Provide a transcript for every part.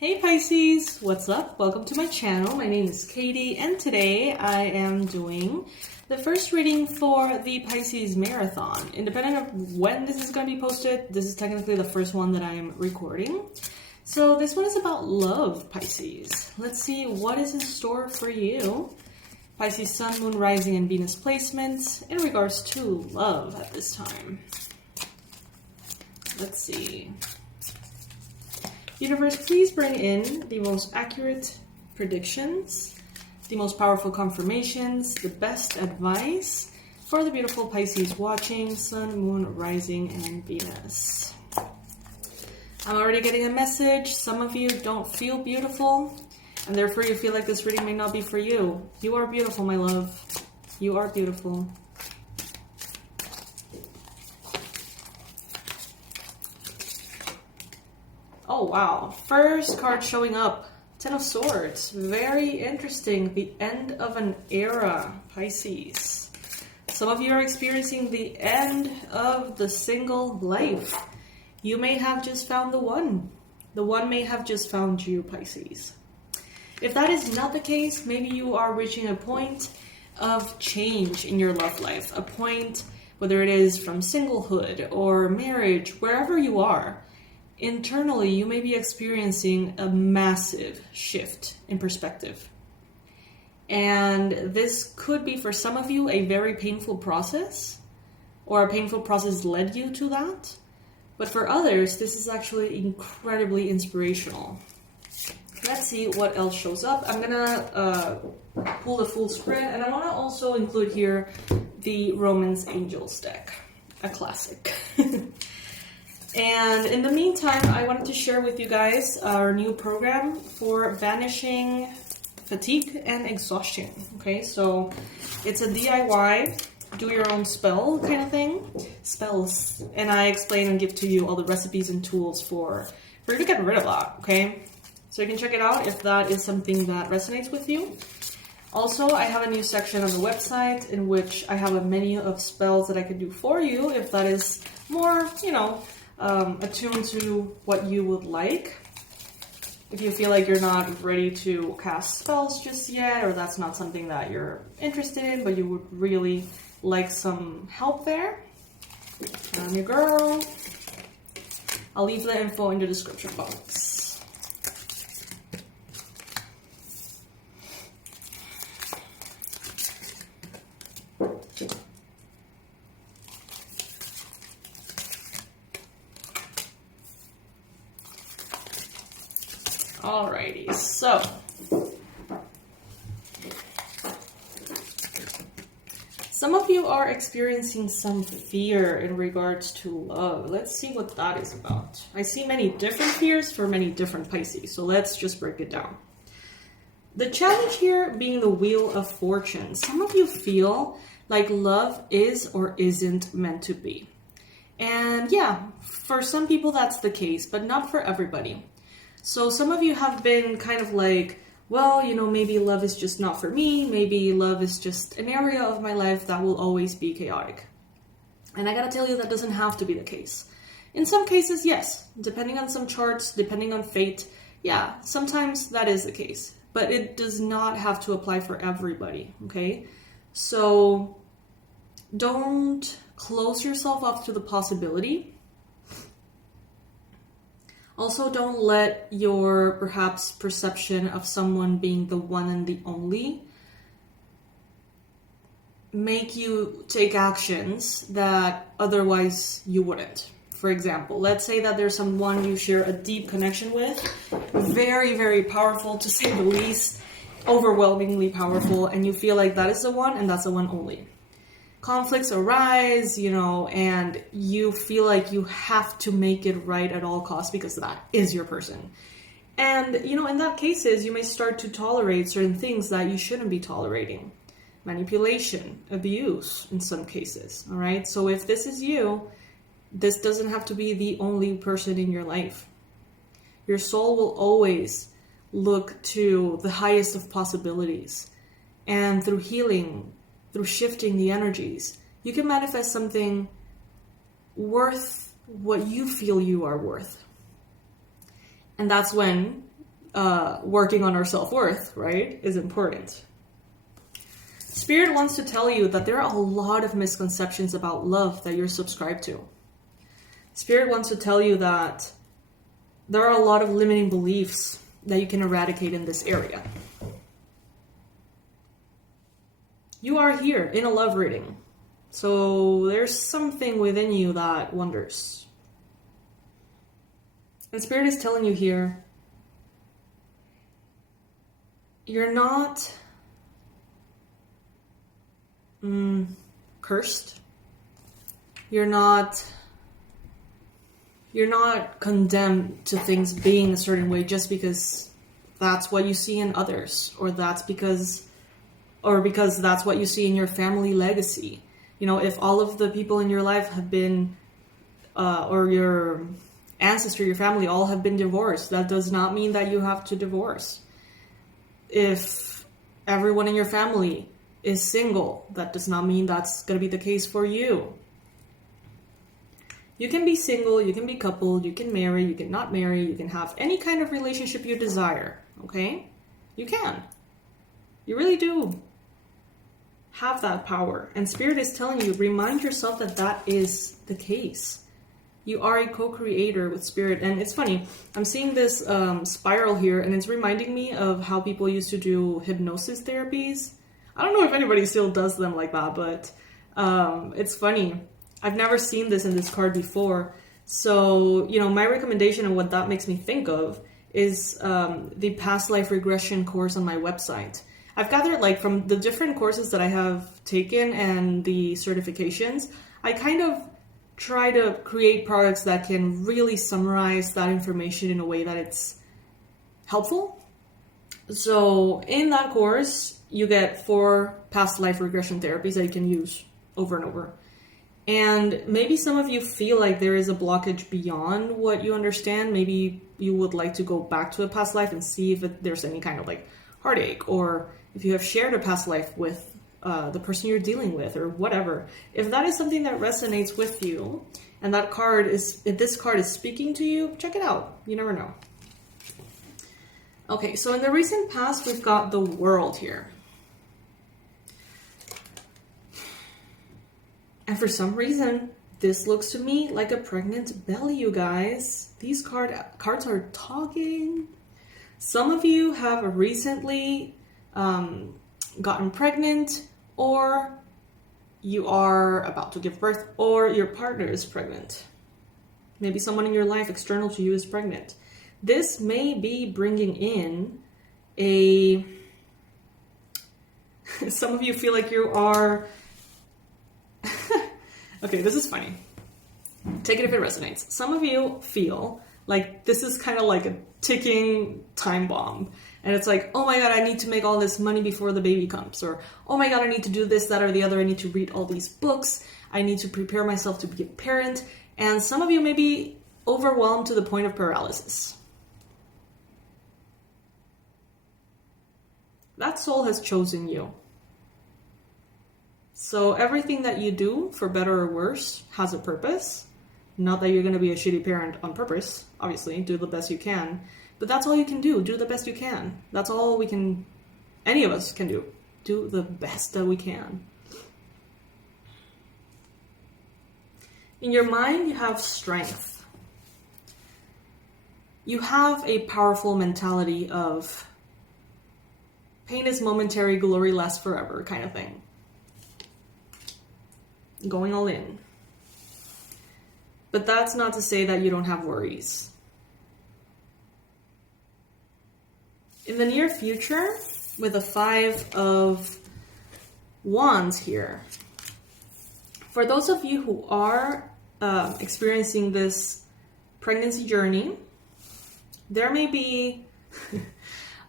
Hey Pisces, what's up? Welcome to my channel. My name is Katie and today I am doing the first reading for the Pisces Marathon. Independent of when this is going to be posted, this is technically the first one that I'm recording. So this one is about love, Pisces. Let's see what is in store for you. Pisces Sun, Moon, Rising, and Venus placements in regards to love at this time. Let's see. Universe, please bring in the most accurate predictions, the most powerful confirmations, the best advice for the beautiful Pisces watching, Sun, Moon, Rising, and Venus. I'm already getting a message. Some of you don't feel beautiful, and therefore you feel like this reading may not be for you. You are beautiful, my love. You are beautiful. Oh, wow. First card showing up. Ten of Swords. Very interesting. The end of an era, Pisces. Some of you are experiencing the end of the single life. You may have just found the one. The one may have just found you, Pisces. If that is not the case, maybe you are reaching a point of change in your love life. A point, whether it is from singlehood or marriage, wherever you are. Internally, you may be experiencing a massive shift in perspective. And this could be, for some of you, a very painful process, or a painful process led you to that. But for others, this is actually incredibly inspirational. Let's see what else shows up. I'm gonna pull the full spread, and I wanna also include here the Romance Angels deck, a classic. And in the meantime, I wanted to share with you guys our new program for banishing fatigue and exhaustion. Okay, so it's a DIY, do your own spell kind of thing, spells. And I explain and give to you all the recipes and tools for you to get rid of that, okay? So you can check it out if that is something that resonates with you. Also, I have a new section on the website in which I have a menu of spells that I can do for you if that is more, attuned to what you would like. If you feel like you're not ready to cast spells just yet, or that's not something that you're interested in, but you would really like some help there, I'm your girl. I'll leave the info in the description box. Alrighty, so some of you are experiencing some fear in regards to love. Let's see what that is about. I see many different fears for many different Pisces, so let's just break it down. The challenge here being the Wheel of Fortune. Some of you feel like love is or isn't meant to be. And yeah, for some people that's the case, but not for everybody. So some of you have been kind of like, well, maybe love is just not for me. Maybe love is just an area of my life that will always be chaotic. And I gotta tell you, that doesn't have to be the case. In some cases, yes. Depending on some charts, depending on fate, yeah, sometimes that is the case. But it does not have to apply for everybody, okay? So don't close yourself up to the possibility. Also, don't let your perhaps perception of someone being the one and the only make you take actions that otherwise you wouldn't. For example, let's say that there's someone you share a deep connection with, very, very powerful to say the least, overwhelmingly powerful, and you feel like that is the one and that's the one only. Conflicts arise, and you feel like you have to make it right at all costs because that is your person. And, in that cases, you may start to tolerate certain things that you shouldn't be tolerating. Manipulation, abuse in some cases, all right? So if this is you, this doesn't have to be the only person in your life. Your soul will always look to the highest of possibilities. And through healing, through shifting the energies, you can manifest something worth what you feel you are worth. And that's when working on our self-worth, right, is important. Spirit wants to tell you that there are a lot of misconceptions about love that you're subscribed to. Spirit wants to tell you that there are a lot of limiting beliefs that you can eradicate in this area. You are here in a love reading. So there's something within you that wonders. And Spirit is telling you here, you're not cursed. You're not condemned to things being a certain way just because that's what you see in others, or because that's what you see in your family legacy. You know, if all of the people in your life have been, or your ancestry, your family, all have been divorced, that does not mean that you have to divorce. If everyone in your family is single, that does not mean that's going to be the case for you. You can be single, you can be coupled, you can marry, you can not marry, you can have any kind of relationship you desire, okay? You can. You really do have that power. And Spirit is telling you, remind yourself that that is the case. You are a co-creator with Spirit. And it's funny, I'm seeing this spiral here, and it's reminding me of how people used to do hypnosis therapies. I don't know if anybody still does them like that, but it's funny. I've never seen this in this card before. So, you know, my recommendation and what that makes me think of is the past life regression course on my website. I've gathered, like, from the different courses that I have taken and the certifications, I kind of try to create products that can really summarize that information in a way that it's helpful. So in that course, you get 4 past life regression therapies that you can use over and over. And maybe some of you feel like there is a blockage beyond what you understand. Maybe you would like to go back to a past life and see if there's any kind of like heartache, or if you have shared a past life with the person you're dealing with, or whatever. If that is something that resonates with you, and if this card is speaking to you, check it out. You never know. Okay, so in the recent past, we've got the World here. And for some reason, this looks to me like a pregnant belly, you guys. These cards are talking. Some of you have recently gotten pregnant, or you are about to give birth, or your partner is pregnant. Maybe someone in your life external to you is pregnant. This may be bringing in some of you feel like you are... Okay, this is funny. Take it if it resonates. Some of you feel like this is kind of like a ticking time bomb. And it's like, oh my God, I need to make all this money before the baby comes. Or, oh my God, I need to do this, that, or the other. I need to read all these books. I need to prepare myself to be a parent. And some of you may be overwhelmed to the point of paralysis. That soul has chosen you. So everything that you do, for better or worse, has a purpose. Not that you're going to be a shitty parent on purpose, obviously. Do the best you can. But that's all you can do. Do the best you can. That's all any of us can do. Do the best that we can. In your mind, you have strength. You have a powerful mentality of pain is momentary, glory lasts forever kind of thing. Going all in. But that's not to say that you don't have worries. In the near future, with the 5 of Wands here, for those of you who are experiencing this pregnancy journey, there may be...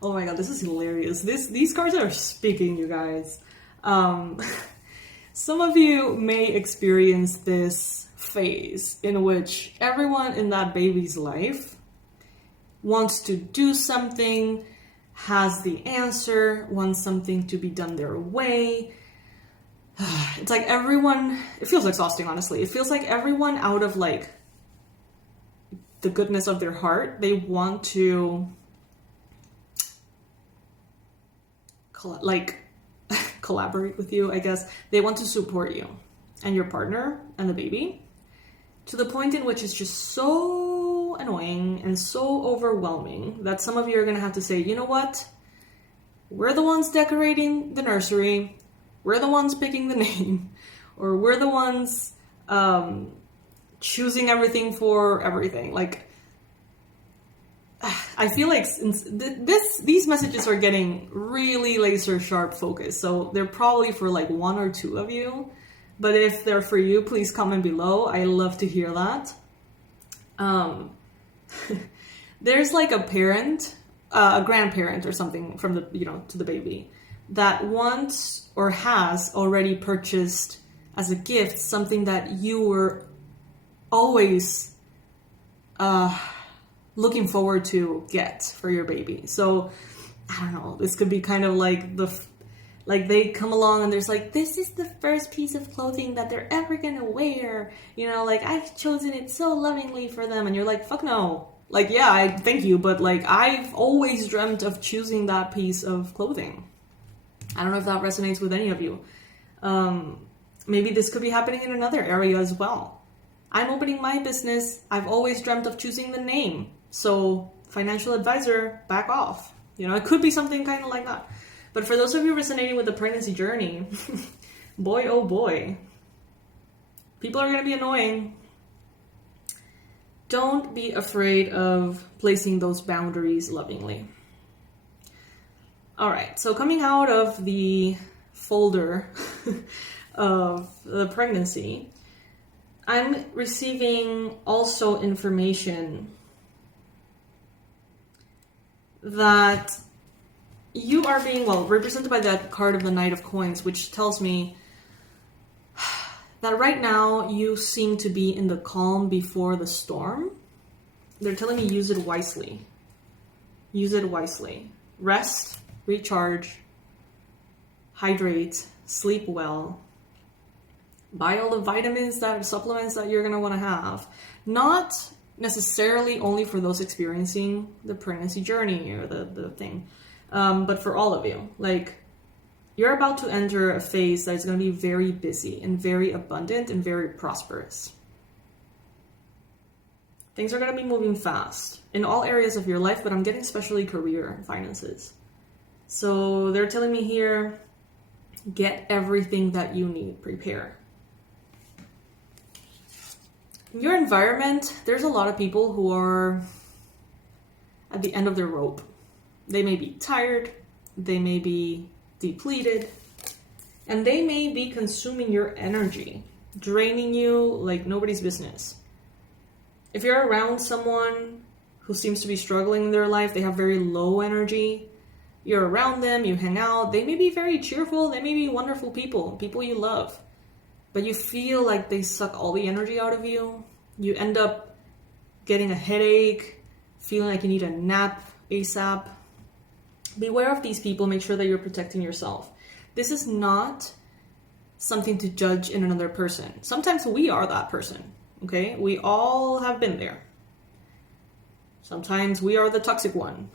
Oh my God, this is hilarious. These cards are speaking, you guys. Some of you may experience this phase in which everyone in that baby's life wants to do something, has the answer, wants something to be done their way. It's like everyone, it feels exhausting, honestly. It feels like everyone, out of like the goodness of their heart, they want to collaborate with you, I guess. They want to support you and your partner and the baby to the point in which it's just so annoying and so overwhelming that some of you are going to have to say, you know what? We're the ones decorating the nursery. We're the ones picking the name. Or we're the ones choosing everything for everything. Like, I feel like these messages are getting really laser sharp focused. So they're probably for like one or two of you. But if they're for you, please comment below. I love to hear that. There's like a parent, a grandparent or something from the, to the baby that wants or has already purchased as a gift something that you were always looking forward to get for your baby. So I don't know, this could be kind of like they come along and there's like, this is the first piece of clothing that they're ever gonna wear, like I've chosen it so lovingly for them, and you're like, fuck no. Like, yeah, I thank you, but like I've always dreamt of choosing that piece of clothing. I don't know if that resonates with any of you. Maybe this could be happening in another area as well. I'm opening my business. I've always dreamt of choosing the name. So financial advisor, back off. It could be something kind of like that. But for those of you resonating with the pregnancy journey, boy, oh boy, people are going to be annoying. Don't be afraid of placing those boundaries lovingly. All right, so coming out of the folder of the pregnancy, I'm receiving also information that you are being, represented by that card of the Knight of Coins, which tells me that right now you seem to be in the calm before the storm. They're telling me use it wisely. Use it wisely. Rest, recharge, hydrate, sleep well. Buy all the vitamins, supplements that you're going to want to have. Not necessarily only for those experiencing the pregnancy journey or the thing. But for all of you, like, you're about to enter a phase that is going to be very busy and very abundant and very prosperous. Things are going to be moving fast in all areas of your life, but I'm getting especially career and finances. So they're telling me here, get everything that you need, prepare. In your environment, there's a lot of people who are at the end of their rope. They may be tired, they may be depleted, and they may be consuming your energy, draining you like nobody's business. If you're around someone who seems to be struggling in their life, they have very low energy, you're around them, you hang out, they may be very cheerful, they may be wonderful people you love, but you feel like they suck all the energy out of you. You end up getting a headache, feeling like you need a nap ASAP. Beware of these people. Make sure that you're protecting yourself. This is not something to judge in another person. Sometimes we are that person, okay? We all have been there. Sometimes we are the toxic one,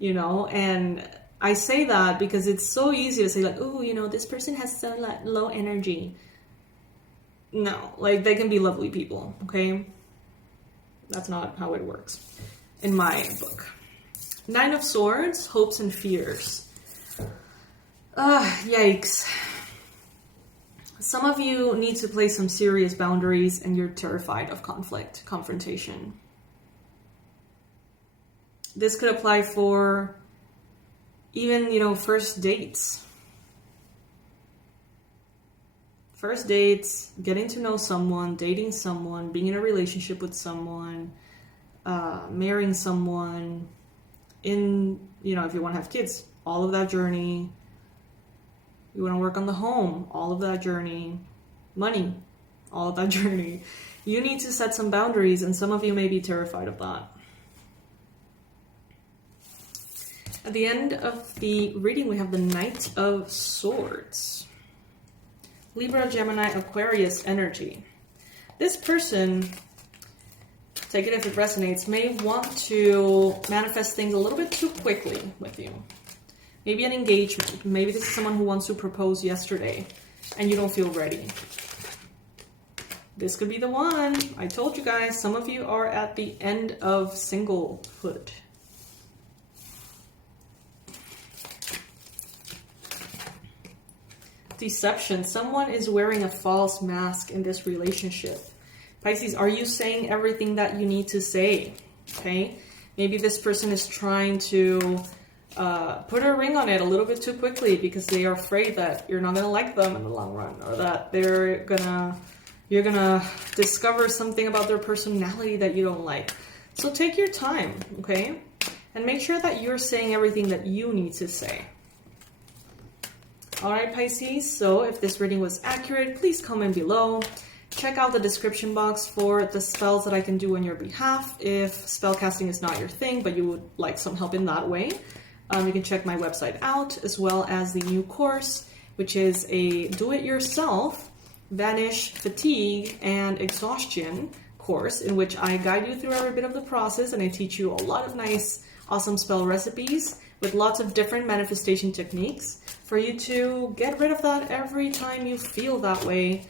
and I say that because it's so easy to say like, oh, this person has so low energy. No, like, they can be lovely people, okay? That's not how it works in my book. Nine of Swords, hopes and fears. Yikes. Some of you need to place some serious boundaries and you're terrified of conflict, confrontation. This could apply for even, first dates. First dates, getting to know someone, dating someone, being in a relationship with someone, marrying someone, if you want to have kids, all of that journey. You want to work on the home, all of that journey. Money, all of that journey. You need to set some boundaries, and some of you may be terrified of that. At the end of the reading, we have the Knight of Swords. Libra, Gemini, Aquarius energy. This person, take it if it resonates, may want to manifest things a little bit too quickly with you. Maybe an engagement. Maybe this is someone who wants to propose yesterday and you don't feel ready. This could be the one. I told you guys, some of you are at the end of singlehood. Deception. Someone is wearing a false mask in this relationship. Pisces, are you saying everything that you need to say? Okay. Maybe this person is trying to put a ring on it a little bit too quickly because they are afraid that you're not going to like them in the long run, or that you're gonna discover something about their personality that you don't like. So take your time, okay? And make sure that you're saying everything that you need to say. All right, Pisces, so if this reading was accurate, please comment below. Check out the description box for the spells that I can do on your behalf. If spellcasting is not your thing, but you would like some help in that way, you can check my website out, as well as the new course, which is a do-it-yourself Banish, fatigue, and exhaustion course, in which I guide you through every bit of the process, and I teach you a lot of nice, awesome spell recipes with lots of different manifestation techniques for you to get rid of that every time you feel that way.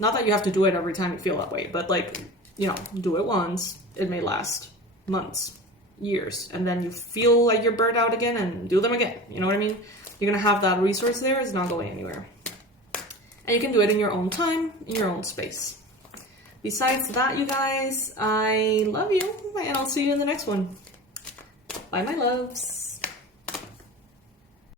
Not that you have to do it every time you feel that way, but like, you know, do it once. It may last months, years, and then you feel like you're burnt out again and do them again. You know what I mean? You're gonna have that resource there. It's not going anywhere. And you can do it in your own time, in your own space. Besides that, you guys, I love you, and I'll see you in the next one. Bye, my loves.